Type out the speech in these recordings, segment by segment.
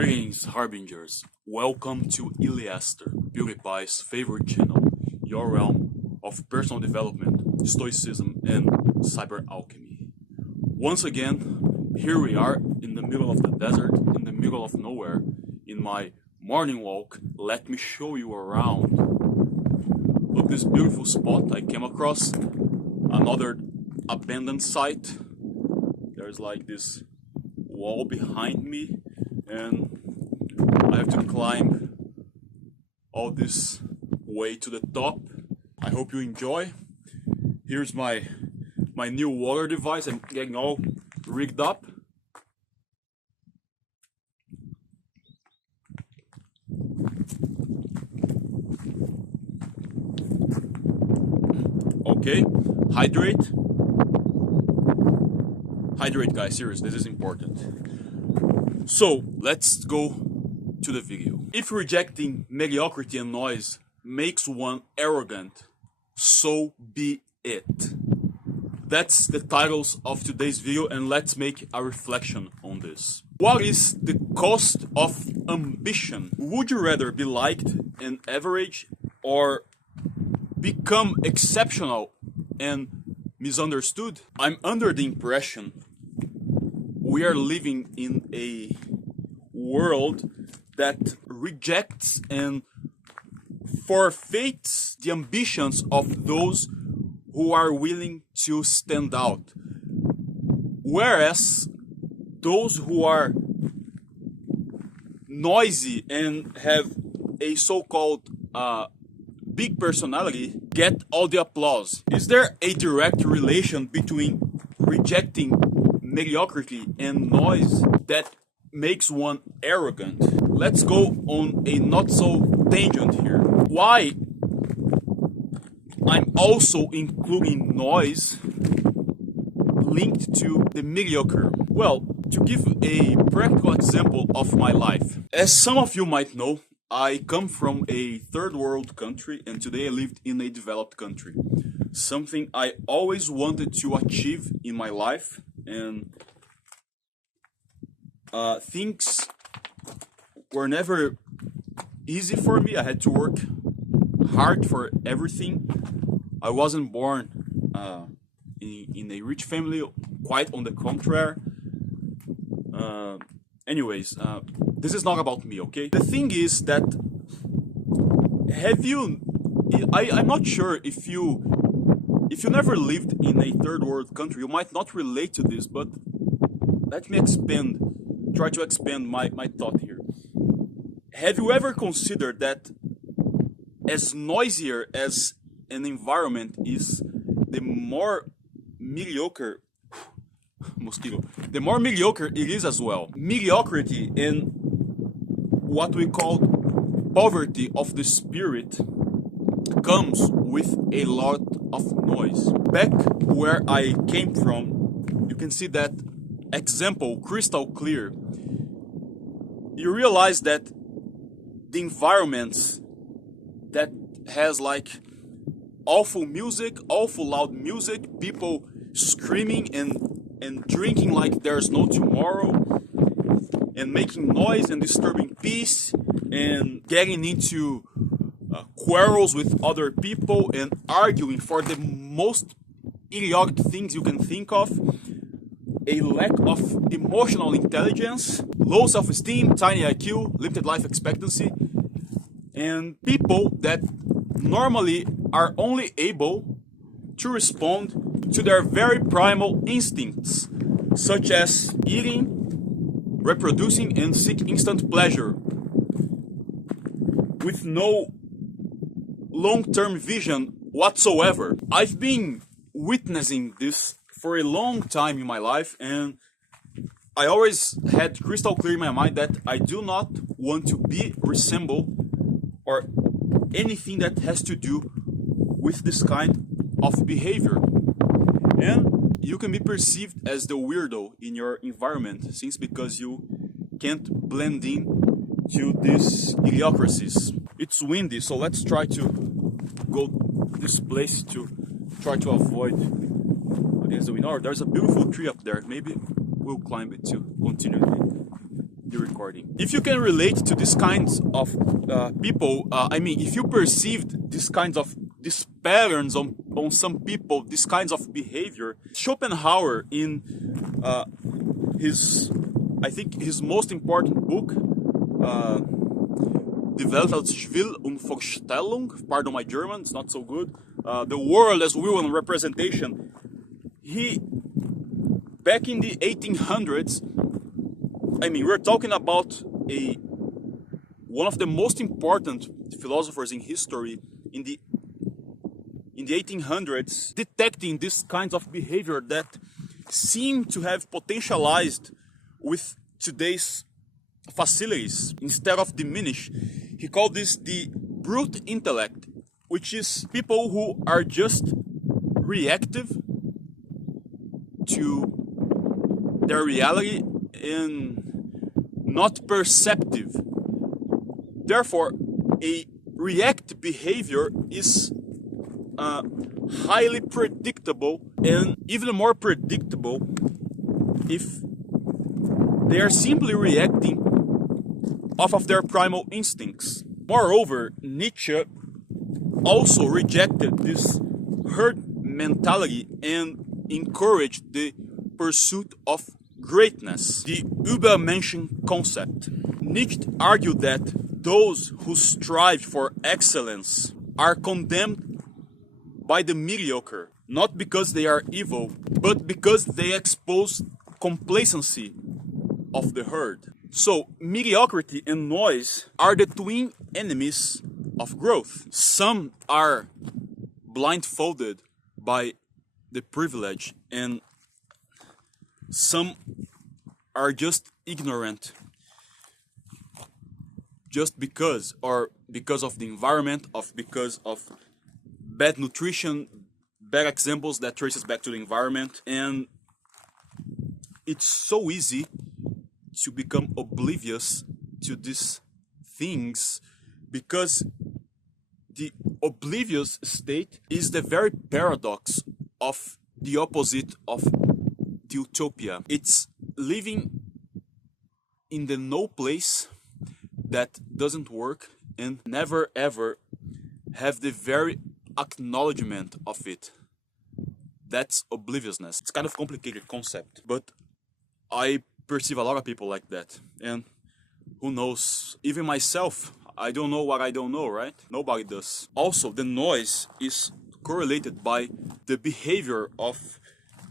Greetings, Harbingers. Welcome to Iliaster, PewDiePie's favorite channel, your realm of personal development, stoicism, and cyber alchemy. Once again, here we are in the middle of the desert, in the middle of nowhere, in my morning walk. Let me show you around. Look, this beautiful spot I came across. Another abandoned site. There's like this wall behind me, and I have to climb all this way to the top. I hope you enjoy. Here's my new water device. I'm getting all rigged up. Okay, hydrate. Hydrate, guys, serious, this is important. So, let's go to the video. If rejecting mediocrity and noise makes one arrogant, so be it. That's the titles of today's video, and let's make a reflection on this. What is the cost of ambition? Would you rather be liked and average, or become exceptional and misunderstood? I'm under the impression we are living in a world that rejects and forfeits the ambitions of those who are willing to stand out. Whereas those who are noisy and have a so-called big personality get all the applause. Is there a direct relation between rejecting mediocrity and noise that makes one arrogant? Let's go on a not so tangent here. Why I'm also including noise linked to the mediocre? Well, to give a practical example of my life. As some of you might know, I come from a third world country, and today I lived in a developed country. Something I always wanted to achieve in my life, and things were never easy for me. I had to work hard for everything. I wasn't born in a rich family, quite on the contrary. Anyways, this is not about me, okay? The thing is that, I'm not sure if you never lived in a third world country, you might not relate to this, but let me try to expand my thought here. Have you ever considered that as noisier as an environment is, the more mediocre it is as well. Mediocrity and what we call poverty of the spirit comes with a lot of noise. Back where I came from, you can see that example crystal clear. You realize that the environments that has like awful music, awful loud music, people screaming and drinking like there's no tomorrow, and making noise and disturbing peace, and getting into quarrels with other people, and arguing for the most idiotic things you can think of, a lack of emotional intelligence, low self-esteem, tiny IQ, limited life expectancy, and people that normally are only able to respond to their very primal instincts, such as eating, reproducing, and seek instant pleasure, with no long-term vision whatsoever. I've been witnessing this for a long time in my life, and I always had crystal clear in my mind that I do not want to be, resemble, or anything that has to do with this kind of behavior. And you can be perceived as the weirdo in your environment, since because you can't blend in to these idiocracies. It's windy, so let's try to go this place to try to avoid against the wind. Or there's a beautiful tree up there. Maybe we'll climb it to continue the recording. If you can relate to these kinds of people, if you perceived these patterns on some people, these kinds of behavior, Schopenhauer in his most important book, Die Welt als Will und Vorstellung, pardon my German, it's not so good, The World as Will and Representation, back in the 1800s, we're talking about one of the most important philosophers in history in the 1800s, detecting this kinds of behavior that seem to have potentialized with today's facilities instead of diminish. He called this the brute intellect, which is people who are just reactive to their reality and not perceptive. Therefore, a react behavior is highly predictable, and even more predictable if they are simply reacting off of their primal instincts. Moreover, Nietzsche also rejected this herd mentality and encouraged the pursuit of greatness, the Übermenschen concept. Nietzsche argued that those who strive for excellence are condemned by the mediocre, not because they are evil, but because they expose complacency of the herd. So, mediocrity and noise are the twin enemies of growth. Some are blindfolded by the privilege, and some are just ignorant just because of the environment, because of bad nutrition, bad examples that traces back to the environment. And it's so easy to become oblivious to these things, because the oblivious state is the very paradox of the opposite of the utopia. It's living in the no place that doesn't work and never ever have the very acknowledgement of it. That's obliviousness. It's kind of complicated concept, but I perceive a lot of people like that. And who knows, even myself, I don't know what I don't know, right? Nobody does. Also, the noise is correlated by the behavior of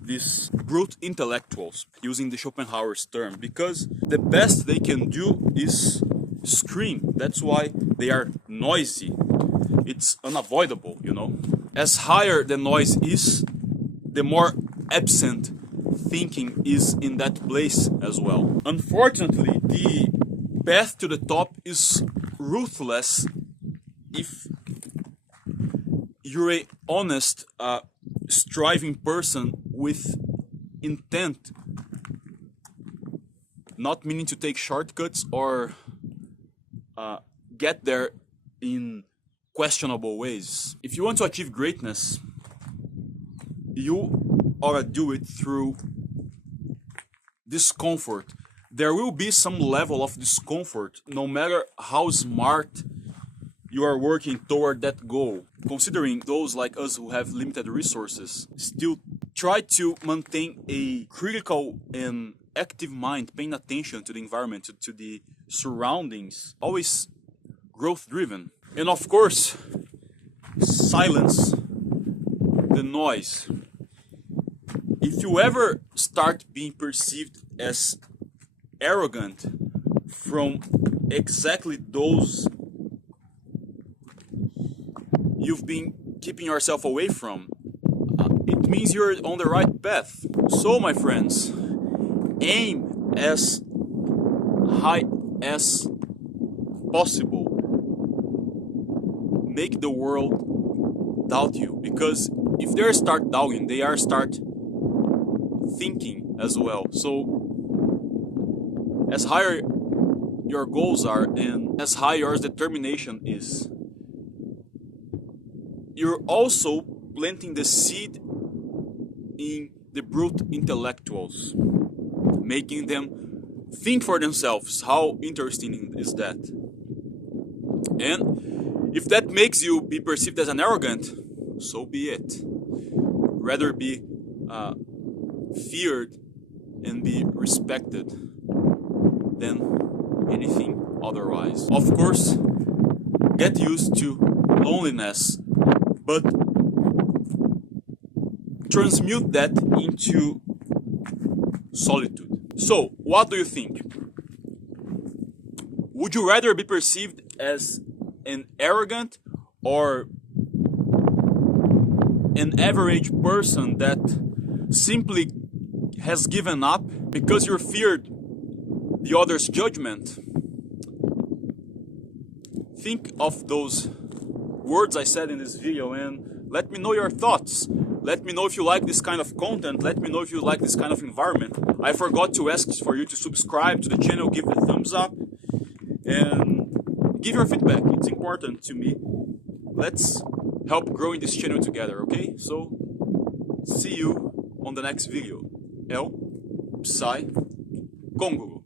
these brute intellectuals, using the Schopenhauer's term, because the best they can do is scream. That's why they are noisy. It's unavoidable, you know. As higher the noise is, the more absent thinking is in that place as well. Unfortunately, the path to the top is ruthless if you're a honest, striving person with intent, not meaning to take shortcuts or get there in questionable ways. If you want to achieve greatness, you ought to do it through discomfort. There will be some level of discomfort, no matter how smart you are working toward that goal. Considering those like us who have limited resources, still try to maintain a critical and active mind, paying attention to the environment, to the surroundings, always growth driven. And of course, silence the noise. If you ever start being perceived as arrogant from exactly those you've been keeping yourself away from, it means you're on the right path. So, my friends, aim as high as possible. Make the world doubt you, because if they start doubting, they are start thinking as well. So as higher your goals are and as high your determination is, you're also planting the seed in the brute intellectuals, making them think for themselves. How interesting is that? And if that makes you be perceived as an arrogant, so be it. Rather be feared and be respected than anything otherwise. Of course, get used to loneliness, but transmute that into solitude. So, what do you think? Would you rather be perceived as an arrogant or an average person that simply has given up because you feared the other's judgment? Think of those words I said in this video and let me know your thoughts. Let me know if you like this kind of content. Let me know if you like this kind of environment. I forgot to ask for you to subscribe to the channel, give the thumbs up, and give your feedback. It's important to me. Let's help growing this channel together, okay? So, see you on the next video. El Psy com Google.